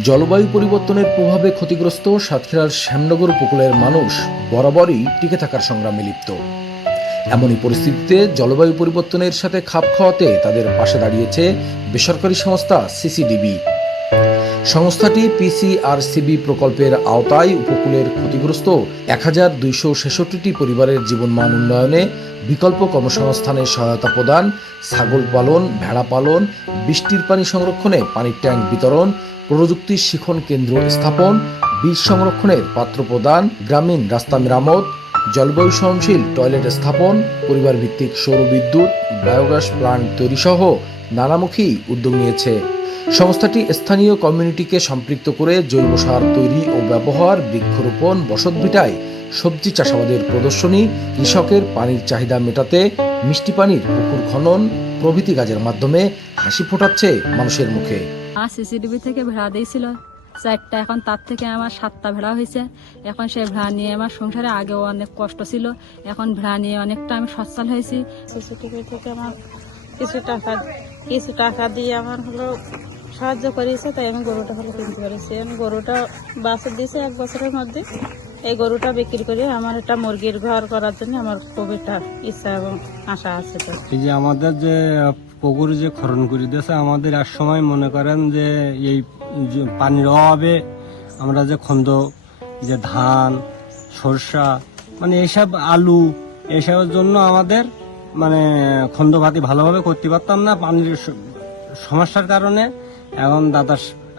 জলবায়ু পরিবর্তনের প্রভাবে ক্ষতিগ্রস্ত সাতক্ষীরার শ্যামনগর উপকূলের মানুষ বরাবরই টিকে থাকার সংগ্রামে লিপ্ত। এমনই পরিস্থিতিতে জলবায়ু পরিবর্তনের সাথে খাপ খাওয়াতে তাদের পাশে দাঁড়িয়েছে বেসরকারি সংস্থা সিসিডিবি। সংস্থাটি পিসিআরসিবি প্রকল্পের আওতায় উপকূলের ক্ষতিগ্রস্ত এক হাজার দুইশো ছেষট্টিটি পরিবারের জীবনমান উন্নয়নে বিকল্প কর্মসংস্থানের সহায়তা প্রদান, ছাগল পালন, ভেড়া পালন, বৃষ্টির পানি সংরক্ষণে পানির ট্যাঙ্ক বিতরণ প্রযুক্তি শিখন কেন্দ্র স্থাপন, বীজ সংরক্ষণের পাত্র প্রদান, গ্রামীণ রাস্তা মেরামত, জলবায়ু সহনশীল টয়লেট স্থাপন পরিবার ভিত্তিক সৌর বিদ্যুৎ, বায়োগ্যাস প্লান্ট তৈরি সহ নানামুখী উদ্যোগ নিয়েছে। সংস্থাটি স্থানীয় কমিউনিটিকে সম্পৃক্ত করে জৈব সার তৈরি ও ব্যবহার, বৃক্ষরোপণ, বসত বসতভিটায় সবজি চাষাবাদের প্রদর্শনী, কৃষকের পানির চাহিদা মেটাতে মিষ্টি পানির পুকুর খনন, প্রভৃতি কাজের মাধ্যমে হাসি ফোটাচ্ছে মানুষের মুখে। আর সিসিটিভি থেকে ভেড়া দিয়েছিল। চারটা এখন তার থেকে আমার সাতটা ভেড়া হয়েছে। এখন সেই ভেড়া নিয়ে আমার সংসারে আগেও অনেক কষ্ট ছিল। এখন ভেড়া নিয়ে অনেকটা আমি সচ্ছল হয়েছি। সিসিটিভি থেকে আমার কিছু টাকা কিছু টাকা দিয়ে আমার হলো সাহায্য করেছে তাই আমি গরুটা হলো কিনতে পেরেছি। আমি গরুটা বাছর দিয়েছি এক বছরের মধ্যে। এই গরুটা বিক্রি করে আমার একটা মুরগির ঘর করার জন্য আমার খুব একটা ইচ্ছা এবং আশা আছে তো। এই যে আমাদের যে পুকুর যে খরণ করে দিয়েছে আমাদের এক সময় মনে করেন যে এই পানির অভাবে আমরা যে খন্দ, যে ধান, সরষা মানে এইসব আলু এইসবের জন্য আমাদের মানে খন্দভাতি ভালোভাবে করতে পারতাম না পানির সমস্যার কারণে। এখন দাদা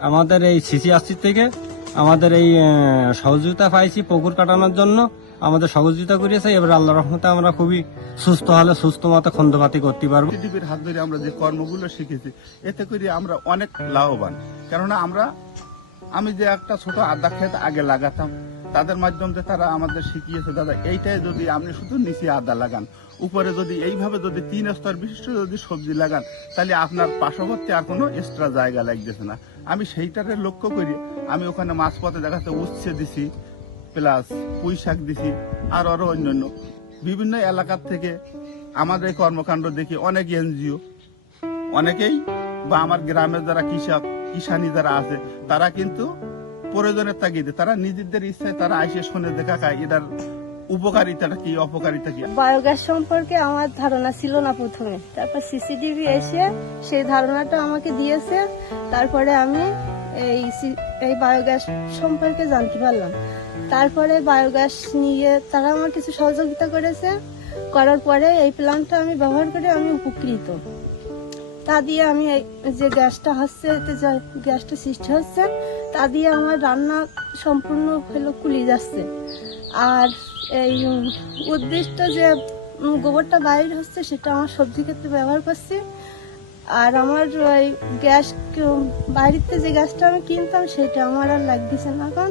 আমাদের এই সিসি আসছি থেকে আমাদের এই সহযোগিতা পাইছি পুকুর কাটানোর জন্য। আমাদের সহযোগিতা করেছে এবার আল্লাহ রহমতে আমরা খুবই সুস্থ হলে সুস্থ মতো খন্দকাতি করতে পারব। টিডিপির হাত ধরে আমরা যে কর্মগুলো শিখেছি, এতে করে আমরা অনেক লাভবান। কেননা আমরা, আমি যে একটা ছোট আদা ক্ষেত আগে লাগাতাম, তাদের মাধ্যমে তারা আমাদের শিখিয়েছে, দাদা, এইটাই যদি আপনি শুধু নিচে আদা লাগান, উপরে যদি এইভাবে যদি তিন স্তর বিশিষ্ট যদি সবজি লাগান, তাহলে আপনার পার্শ্ববর্তী আর কোনো এক্সট্রা জায়গা লাগতেছে না। আমি সেইটারে লক্ষ্য করি, আমি ওখানে মাছ পথে দেখাতে উচ্ছে দিছি প্লাস পুঁই শাক দিছি, আর আরও অন্যান্য। বিভিন্ন এলাকার থেকে আমাদের এই কর্মকাণ্ড দেখি অনেক এনজিও, অনেকেই বা আমার গ্রামের যারা কৃষক, কিষানি যারা আছে, তারা কিন্তু প্রয়োজনের তাগিদে, তারা নিজেদের ইচ্ছায় তারা আইসে শুনে দেখা খায়, এটার উপকারিতাটা কি, অপকারিতা কি? বায়োগ্যাস সম্পর্কে আমার ধারণা ছিল না প্রথমে। তারপর সিসিটিভি এসে সেই ধারণাটা আমাকে দিয়েছে। তারপরে আমি এই এই বায়োগ্যাস সম্পর্কে জানতে পারলাম। তারপরে বায়োগ্যাস নিয়ে তারা আমার কিছু সহযোগিতা করেছে। করার পরে এই প্ল্যানটা আমি ব্যবহার করে আমি উপকৃত। তা দিয়ে আমি যে গ্যাসটা হচ্ছে, এতে গ্যাসটা সৃষ্টি হচ্ছে, তা দিয়ে আমার রান্না সম্পূর্ণ হলো কুলি যাচ্ছে। আর এই উদ্দিষ্ট যে গোবরটা বাইর হচ্ছে, সেটা আমার সবজি ক্ষেত্রে ব্যবহার করছি। আর আমার ওই গ্যাস বাইরেতে যে গ্যাসটা আমি কিনতাম, সেটা আমার আর লাগতেছে না এখন।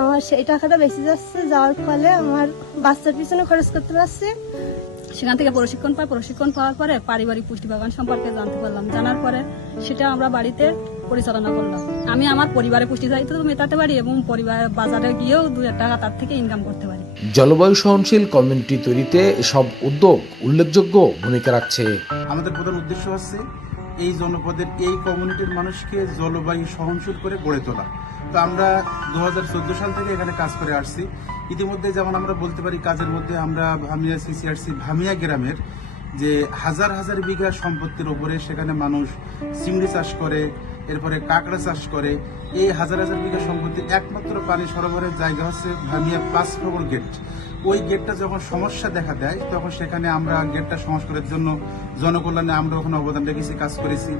আমার সেই টাকাটা বেঁচে যাচ্ছে যাওয়ার ফলে আমার বাচ্চার পিছনে খরচ করতে পারছি। সেখান থেকে প্রশিক্ষণ পাই প্রশিক্ষণ পাওয়ার পরে পারিবারিক পুষ্টি বাগান সম্পর্কে জানতে পারলাম। জানার পরে সেটা আমরা বাড়িতে পরিচালনা করলাম। আমি আমার পরিবারের পুষ্টি চাহিদা তো মেটাতে পারি এবং পরিবার বাজারে গিয়েও দু টাকা তার থেকে ইনকাম করতে পারি। জলবায়ু সহনশীল কমিউনিটি তৈরিতে সব উদ্যোগ উল্লেখযোগ্য ভূমিকা রাখছে। আমাদের প্রধান উদ্দেশ্য হচ্ছে এই জনপদের এই কমিউনিটির মানুষকে জলবায়ু সহনশীল করে গড়ে তোলা। তো আমরা দু হাজার চোদ্দ সাল থেকে এখানে কাজ করে আসছি। ইতিমধ্যে যেমন আমরা বলতে পারি, কাজের মধ্যে আমরা ভামিয়া সিসিআরসি ভামিয়া গ্রামের যে হাজার হাজার বিঘা সম্পত্তির ওপরে সেখানে মানুষ চিংড়ি চাষ করে এরপরে কাঁকড়া চাষ করে। এই হাজার হাজার বিঘা সম্পত্তির একমাত্র পানি সরবরাহের জায়গা হচ্ছে ভামিয়া পাঁচ নম্বর গেট। ওই গেটটা যখন সমস্যা দেখা দেয়, তখন সেখানে আমরা গেটটা সংস্কারের জন্য জনকল্যাণে আমরা ওখানে অবদান রেখেছি, কাজ করেছি।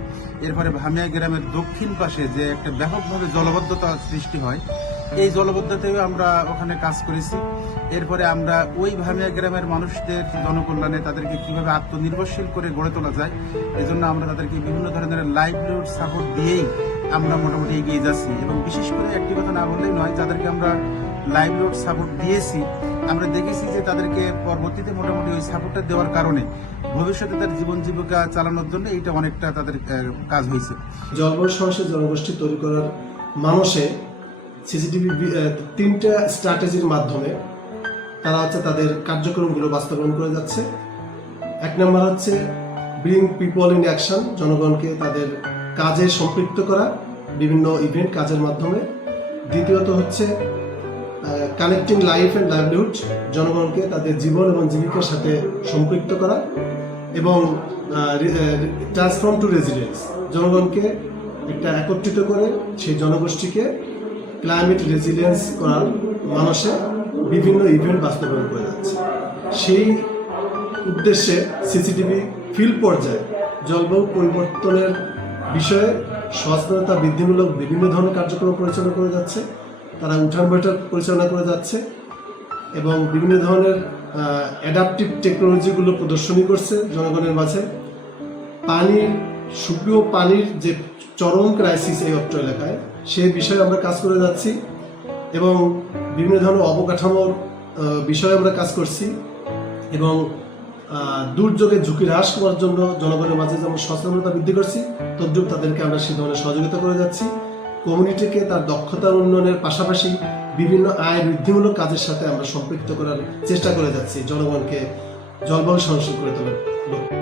এরপরে ভামিয়া গ্রামের দক্ষিণ পাশে যে একটা ব্যাপকভাবে জলবদ্ধতা সৃষ্টি হয় এই জলবদ্ধতাতেও আমরা ওখানে কাজ করেছি। এরপরে আমরা ওই ভামিয়া গ্রামের মানুষদের জনকল্যাণে তাদেরকে কীভাবে আত্মনির্ভরশীল করে গড়ে তোলা যায় এই জন্য আমরা তাদেরকে বিভিন্ন ধরনের লাইভলিহুড সাপোর্ট দিয়েই আমরা মোটামুটি এগিয়ে যাচ্ছি। এবং বিশেষ করে একটি কথা না বললেই নয়, যাদেরকে আমরা লাইভলিহুড সাপোর্ট দিয়েছি, আমরা দেখেছি যে তাদেরকে পরবর্তীতে মোটামুটি ওই সাপোর্টটা দেওয়ার কারণে ভবিষ্যতে তার জীবন জীবিকা চালানোর জন্য এটা অনেকটা তাদের কাজ হয়েছে। জলবায়ু সমস্যা জনগোষ্ঠী তৈরি করার মানুষে সিসিটিভি তিনটা স্ট্র্যাটেজির মাধ্যমে তারা হচ্ছে তাদের কার্যক্রমগুলো বাস্তবায়ন করে যাচ্ছে। এক নম্বর হচ্ছে ব্রিং পিপল ইন অ্যাকশন জনগণকে তাদের কাজে সম্পৃক্ত করা, বিভিন্ন ইভেন্ট কাজের মাধ্যমে। দ্বিতীয়ত হচ্ছে কানেক্টিং লাইফ অ্যান্ড লাইভলিহুড জনগণকে তাদের জীবন এবং জীবিকার সাথে সম্পৃক্ত করা এবং ট্রান্সফর্ম টু রেজিডেন্স জনগণকে একটা একত্রিত করে সেই জনগোষ্ঠীকে ক্লাইমেট রেজিলিয়েন্স করার মানুষে বিভিন্ন ইভেন্ট বাস্তবায়ন করে যাচ্ছে। সেই উদ্দেশ্যে সিসিটিভি ফিল্ড পর্যায়ে জলবায়ু পরিবর্তনের বিষয়ে সচেতনতা বৃদ্ধিমূলক বিভিন্ন ধরনের কার্যক্রম পরিচালনা করে যাচ্ছে, তারা উঠান বৈঠক পরিচালনা করে যাচ্ছে এবং বিভিন্ন ধরনের অ্যাডাপটিভ টেকনোলজিগুলো প্রদর্শনী করছে জনগণের মাঝে। পানির সুপ্রিয় পানির যে চরম ক্রাইসিস এই অত্র এলাকায় সেই বিষয়ে আমরা কাজ করে যাচ্ছি এবং বিভিন্ন ধরনের অবকাঠামোর বিষয়ে আমরা কাজ করছি এবং দুর্যোগের ঝুঁকি হ্রাস করার জন্য জনগণের মাঝে যেমন সচেতনতা বৃদ্ধি করছি, তদ্রুপ তাদেরকে আমরা সে ধরনের সহযোগিতা করে যাচ্ছি। কমিউনিটিকে তার দক্ষতা উন্নয়নের পাশাপাশি বিভিন্ন আয় বৃদ্ধিমূলক কাজের সাথে আমরা সম্পৃক্ত করার চেষ্টা করে যাচ্ছি। জনগণকে জলবায়ু সংরক্ষণ করে তোলার লক্ষ্যে।